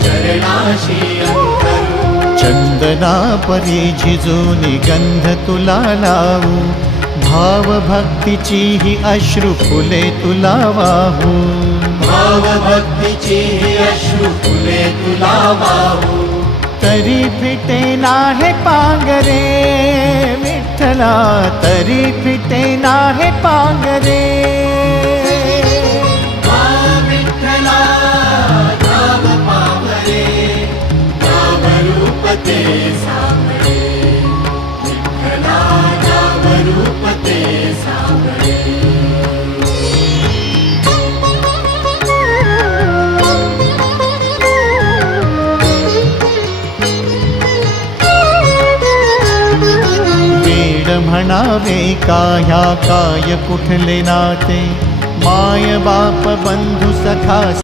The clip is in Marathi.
चरणाशी अंतरू। चंदना परी झिजूनी गंध तुला लावू, भाव भक्तीची ही अश्रु फुले तुला वाहू। भाव भक्तीची ही अश्रु फुले तुला वाहू। तरी फिटे नाहे पांगरे विठ्ठला, तरी फिटे नाहे पांगरे। विठ्ठला नाम पावरे, नाम रूप ते सांगळे। विठ्ठला नाम रूप ते सांगळे। म्हणावे काह्या काय कुठले नाते, माय बाप बंधू सखा